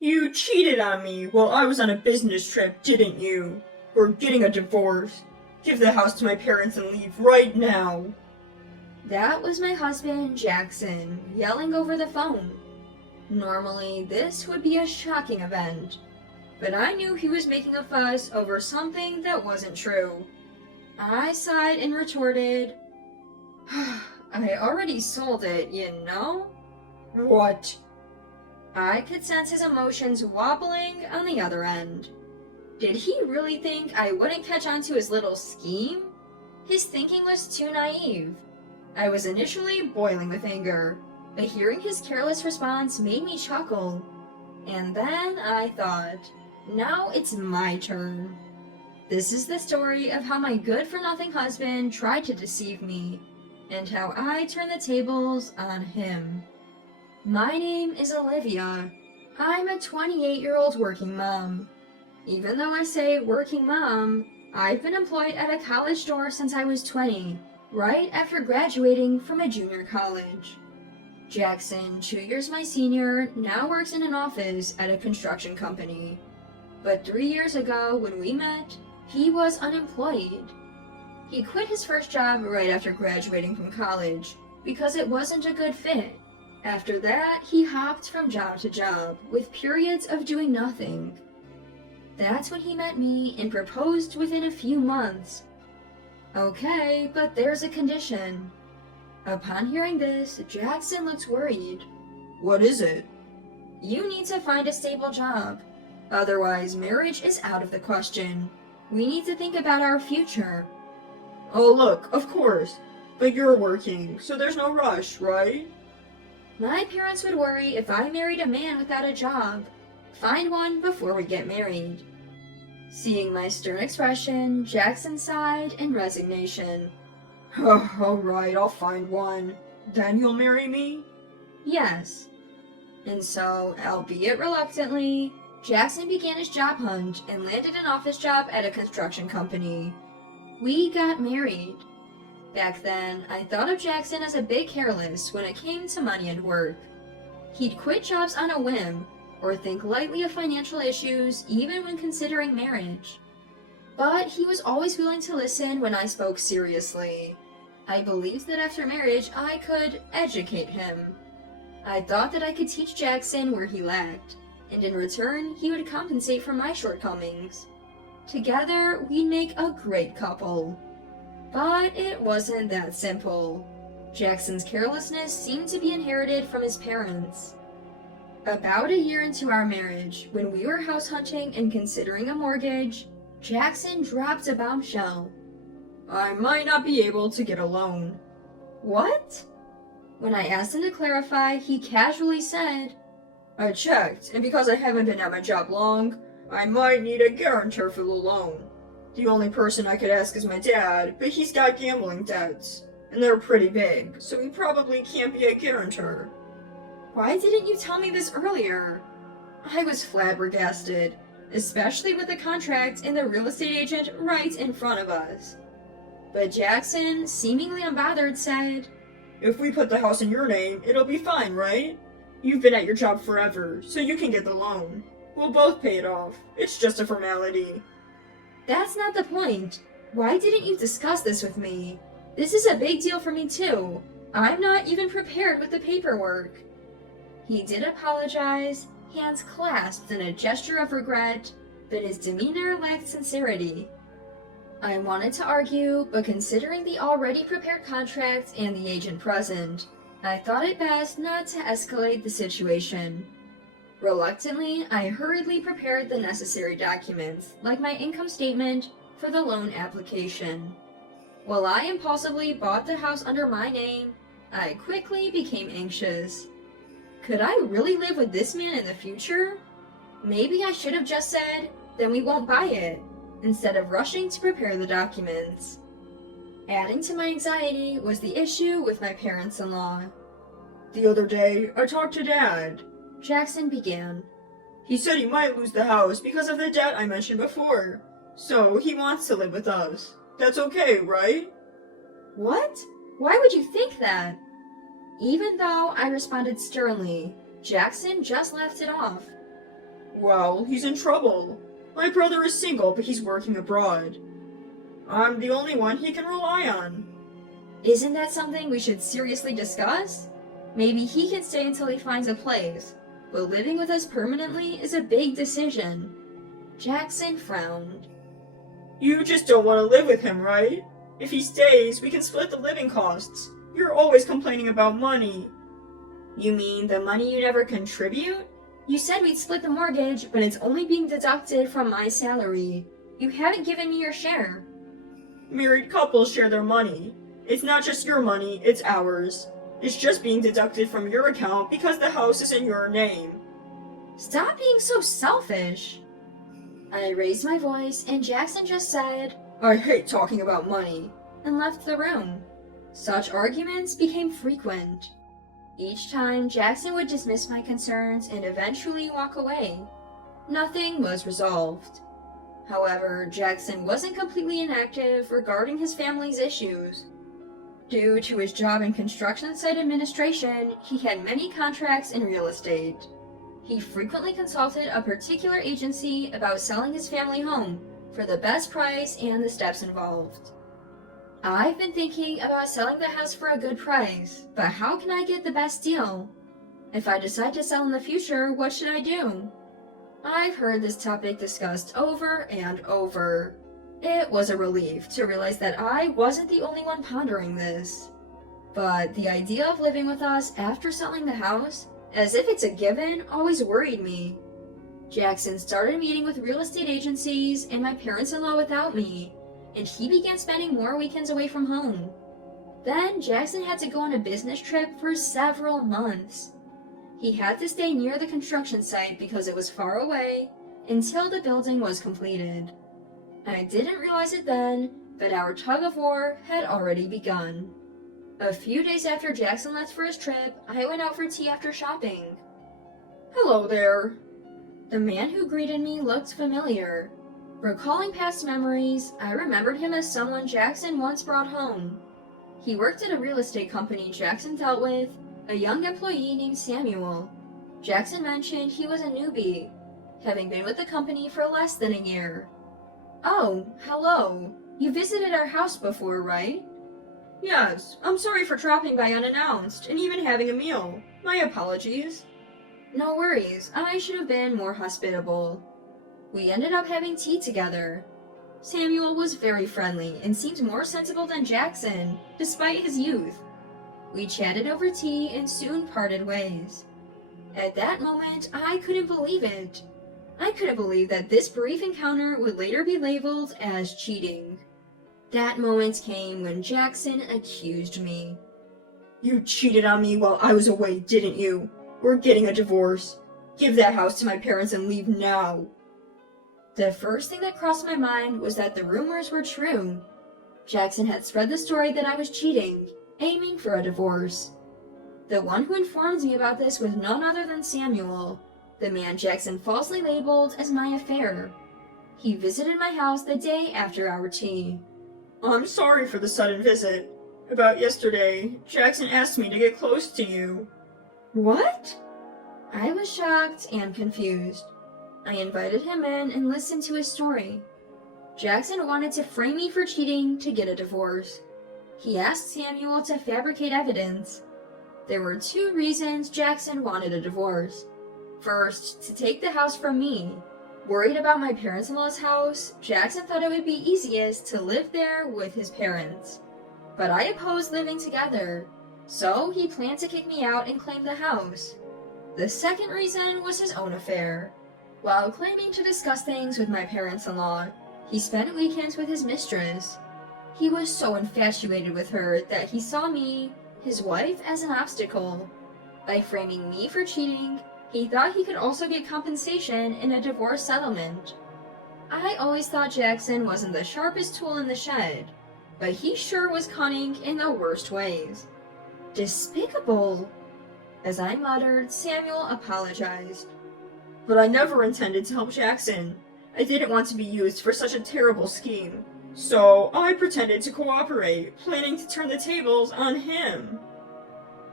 You cheated on me while I was on a business trip, didn't you? We're getting a divorce. Give the house to my parents and leave right now. That was my husband, Jackson, yelling over the phone. Normally, this would be a shocking event, but I knew he was making a fuss over something that wasn't true. I sighed and retorted, I already sold it, you know? What? I could sense his emotions wobbling on the other end. Did he really think I wouldn't catch on to his little scheme? His thinking was too naive. I was initially boiling with anger, but hearing his careless response made me chuckle. And then I thought, now it's my turn. This is the story of how my good-for-nothing husband tried to deceive me, and how I turned the tables on him. My name is Olivia. I'm a 28-year-old working mom. Even though I say working mom, I've been employed at a college store since I was 20, right after graduating from a junior college. Jackson, 2 years my senior, now works in an office at a construction company. But 3 years ago, when we met, he was unemployed. He quit his first job right after graduating from college because it wasn't a good fit. After that, he hopped from job to job, with periods of doing nothing. That's when he met me and proposed within a few months. Okay, but there's a condition. Upon hearing this, Jackson looks worried. What is it? You need to find a stable job. Otherwise, marriage is out of the question. We need to think about our future. Oh, look, of course. But you're working, so there's no rush, right? My parents would worry if I married a man without a job. Find one before we get married. Seeing my stern expression, Jackson sighed in resignation. Alright, I'll find one. Then you'll marry me? Yes. And so, albeit reluctantly, Jackson began his job hunt and landed an office job at a construction company. We got married. Back then, I thought of Jackson as a bit careless when it came to money and work. He'd quit jobs on a whim, or think lightly of financial issues even when considering marriage. But he was always willing to listen when I spoke seriously. I believed that after marriage I could educate him. I thought that I could teach Jackson where he lacked, and in return he would compensate for my shortcomings. Together, we'd make a great couple. But it wasn't that simple. Jackson's carelessness seemed to be inherited from his parents. About a year into our marriage, when we were house hunting and considering a mortgage, Jackson dropped a bombshell. I might not be able to get a loan. What? When I asked him to clarify, he casually said, I checked, and because I haven't been at my job long, I might need a guarantor for the loan. The only person I could ask is my dad, but he's got gambling debts, and they're pretty big, so he probably can't be a guarantor. Why didn't you tell me this earlier? I was flabbergasted, especially with the contract and the real estate agent right in front of us. But Jackson, seemingly unbothered, said, If we put the house in your name, it'll be fine, right? You've been at your job forever, so you can get the loan. We'll both pay it off. It's just a formality. That's not the point. Why didn't you discuss this with me? This is a big deal for me too. I'm not even prepared with the paperwork. He did apologize, hands clasped in a gesture of regret, but his demeanor lacked sincerity. I wanted to argue, but considering the already prepared contract and the agent present, I thought it best not to escalate the situation. Reluctantly, I hurriedly prepared the necessary documents, like my income statement, for the loan application. While I impulsively bought the house under my name, I quickly became anxious. Could I really live with this man in the future? Maybe I should have just said, then we won't buy it, instead of rushing to prepare the documents. Adding to my anxiety was the issue with my parents-in-law. The other day, I talked to Dad. Jackson began. He said he might lose the house because of the debt I mentioned before. So he wants to live with us. That's okay, right? What? Why would you think that? Even though I responded sternly, Jackson just laughed it off. Well, he's in trouble. My brother is single, but he's working abroad. I'm the only one he can rely on. Isn't that something we should seriously discuss? Maybe he can stay until he finds a place, but living with us permanently is a big decision. Jackson frowned. You just don't want to live with him, right? If he stays, we can split the living costs. You're always complaining about money. You mean the money you never contribute? You said we'd split the mortgage, but it's only being deducted from my salary. You haven't given me your share. Married couples share their money. It's not just your money, it's ours. It's just being deducted from your account because the house is in your name. Stop being so selfish. I raised my voice, and Jackson just said, I hate talking about money, and left the room. Such arguments became frequent. Each time, Jackson would dismiss my concerns and eventually walk away. Nothing was resolved. However, Jackson wasn't completely inactive regarding his family's issues. Due to his job in construction site administration, he had many contracts in real estate. He frequently consulted a particular agency about selling his family home for the best price and the steps involved. I've been thinking about selling the house for a good price, but how can I get the best deal? If I decide to sell in the future, what should I do? I've heard this topic discussed over and over. It was a relief to realize that I wasn't the only one pondering this. But the idea of living with us after selling the house, as if it's a given, always worried me. Jackson started meeting with real estate agencies and my parents-in-law without me, and he began spending more weekends away from home. Then Jackson had to go on a business trip for several months. He had to stay near the construction site because it was far away until the building was completed. I didn't realize it then, but our tug-of-war had already begun. A few days after Jackson left for his trip, I went out for tea after shopping. Hello there. The man who greeted me looked familiar. Recalling past memories, I remembered him as someone Jackson once brought home. He worked at a real estate company Jackson dealt with, a young employee named Samuel. Jackson mentioned he was a newbie, having been with the company for less than a year. Oh, hello. You visited our house before, right? Yes, I'm sorry for dropping by unannounced and even having a meal. My apologies. No worries, I should have been more hospitable. We ended up having tea together. Samuel was very friendly and seemed more sensible than Jackson, despite his youth. We chatted over tea and soon parted ways. At that moment, I couldn't believe it. I couldn't believe that this brief encounter would later be labeled as cheating. That moment came when Jackson accused me. You cheated on me while I was away, didn't you? We're getting a divorce. Give that house to my parents and leave now. The first thing that crossed my mind was that the rumors were true. Jackson had spread the story that I was cheating, aiming for a divorce. The one who informed me about this was none other than Samuel, the man Jackson falsely labeled as my affair. He visited my house the day after our tea. I'm sorry for the sudden visit. About yesterday, Jackson asked me to get close to you. What? I was shocked and confused. I invited him in and listened to his story. Jackson wanted to frame me for cheating to get a divorce. He asked Samuel to fabricate evidence. There were two reasons Jackson wanted a divorce. First, to take the house from me. Worried about my parents-in-law's house, Jackson thought it would be easiest to live there with his parents. But I opposed living together, so he planned to kick me out and claim the house. The second reason was his own affair. While claiming to discuss things with my parents-in-law, he spent weekends with his mistress. He was so infatuated with her that he saw me, his wife, as an obstacle. By framing me for cheating, he thought he could also get compensation in a divorce settlement. I always thought Jackson wasn't the sharpest tool in the shed, but he sure was cunning in the worst ways. Despicable! As I muttered, Samuel apologized. But I never intended to help Jackson. I didn't want to be used for such a terrible scheme. So I pretended to cooperate, planning to turn the tables on him.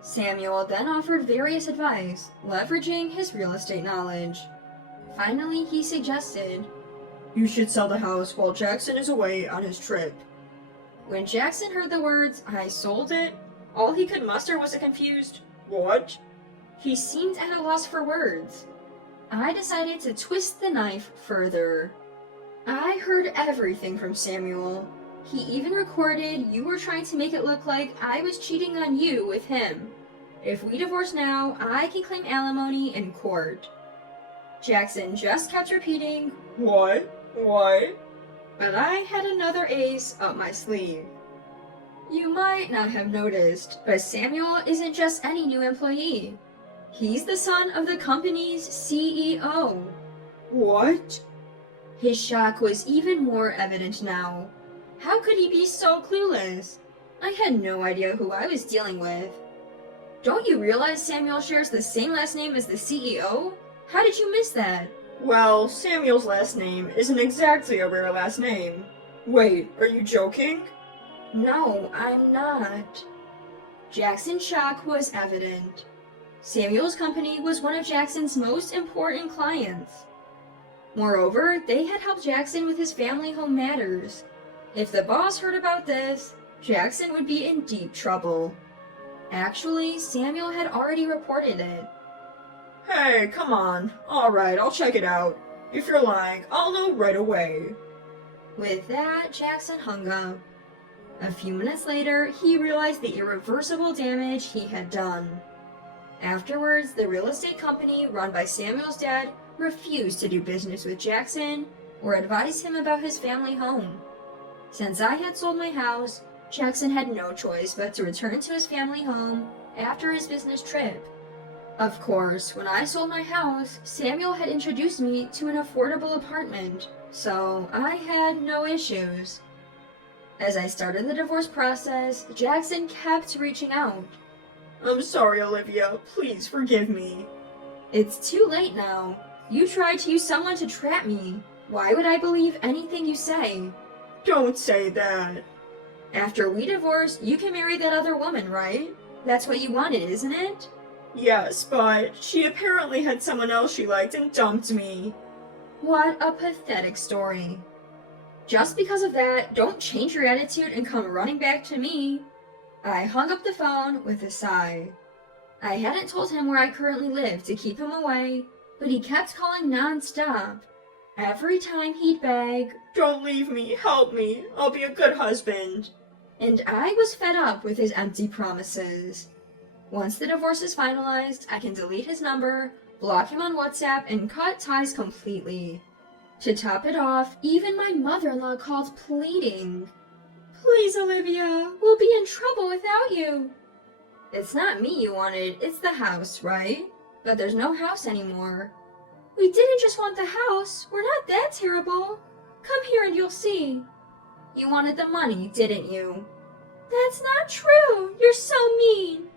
Samuel then offered various advice, leveraging his real estate knowledge. Finally, he suggested. You should sell the house while Jackson is away on his trip. When Jackson heard the words, "I sold it," all he could muster was a confused, "What?" He seemed at a loss for words. I decided to twist the knife further. I heard everything from Samuel. He even recorded you were trying to make it look like I was cheating on you with him. If we divorce now, I can claim alimony in court. Jackson just kept repeating, "What? What?" But I had another ace up my sleeve. You might not have noticed, but Samuel isn't just any new employee. He's the son of the company's CEO. What? His shock was even more evident now. How could he be so clueless? I had no idea who I was dealing with. Don't you realize Samuel shares the same last name as the CEO? How did you miss that? Well, Samuel's last name isn't exactly a rare last name. Wait, are you joking? No, I'm not. Jackson's shock was evident. Samuel's company was one of Jackson's most important clients. Moreover, they had helped Jackson with his family home matters. If the boss heard about this, Jackson would be in deep trouble. Actually, Samuel had already reported it. Hey, come on. Alright, I'll check it out. If you're lying, I'll know right away. With that, Jackson hung up. A few minutes later, he realized the irreversible damage he had done. Afterwards, the real estate company run by Samuel's dad refused to do business with Jackson or advise him about his family home. Since I had sold my house, Jackson had no choice but to return to his family home after his business trip. Of course, when I sold my house, Samuel had introduced me to an affordable apartment, so I had no issues. As I started the divorce process, Jackson kept reaching out. I'm sorry, Olivia. Please forgive me. It's too late now. You tried to use someone to trap me. Why would I believe anything you say? Don't say that. After we divorce, you can marry that other woman, right? That's what you wanted, isn't it? Yes, but she apparently had someone else she liked and dumped me. What a pathetic story. Just because of that, don't change your attitude and come running back to me. I hung up the phone with a sigh. I hadn't told him where I currently lived to keep him away, but he kept calling non-stop. Every time he'd beg, "Don't leave me, help me, I'll be a good husband." And I was fed up with his empty promises. Once the divorce is finalized, I can delete his number, block him on WhatsApp, and cut ties completely. To top it off, even my mother-in-law called pleading. Please, Olivia, we'll be in trouble without you. It's not me you wanted, it's the house, right? But there's no house anymore. We didn't just want the house, we're not that terrible. Come here and you'll see. You wanted the money, didn't you? That's not true, you're so mean.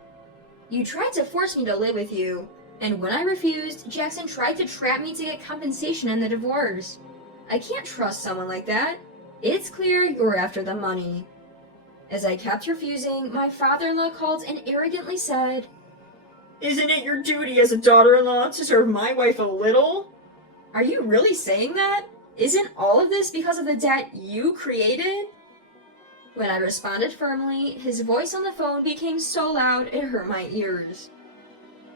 You tried to force me to live with you, and when I refused, Jackson tried to trap me to get compensation in the divorce. I can't trust someone like that. It's clear you're after the money. As I kept refusing, my father-in-law called and arrogantly said, "Isn't it your duty as a daughter-in-law to serve my wife a little?" Are you really saying that? Isn't all of this because of the debt you created? When I responded firmly, his voice on the phone became so loud it hurt my ears.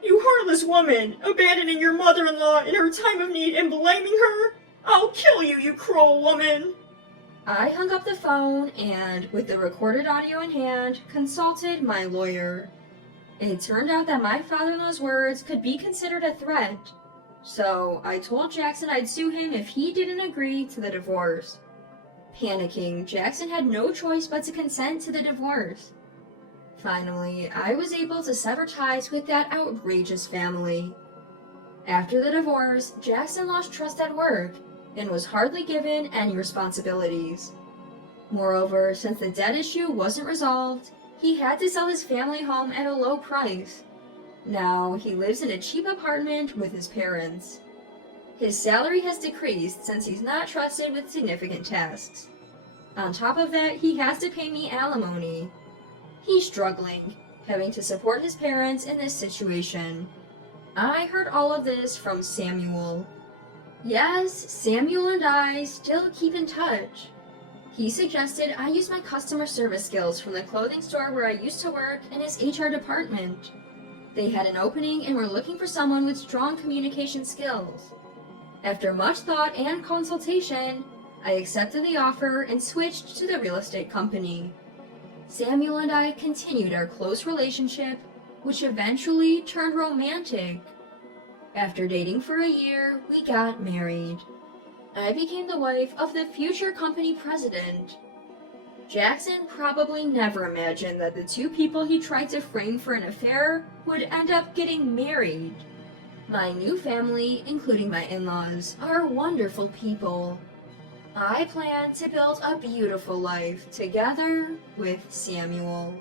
You heartless woman, abandoning your mother-in-law in her time of need and blaming her? I'll kill you, you cruel woman! I hung up the phone and, with the recorded audio in hand, consulted my lawyer. It turned out that my father-in-law's words could be considered a threat, so I told Jackson I'd sue him if he didn't agree to the divorce. Panicking, Jackson had no choice but to consent to the divorce. Finally, I was able to sever ties with that outrageous family. After the divorce, Jackson lost trust at work and was hardly given any responsibilities. Moreover, since the debt issue wasn't resolved, he had to sell his family home at a low price. Now, he lives in a cheap apartment with his parents. His salary has decreased since he's not trusted with significant tasks. On top of that, he has to pay me alimony. He's struggling, having to support his parents in this situation. I heard all of this from Samuel. Yes, Samuel and I still keep in touch. He suggested I use my customer service skills from the clothing store where I used to work in his HR department. They had an opening and were looking for someone with strong communication skills. After much thought and consultation, I accepted the offer and switched to the real estate company. Samuel and I continued our close relationship, which eventually turned romantic. After dating for a year, we got married. I became the wife of the future company president. Jackson probably never imagined that the two people he tried to frame for an affair would end up getting married. My new family, including my in-laws, are wonderful people. I plan to build a beautiful life together with Samuel.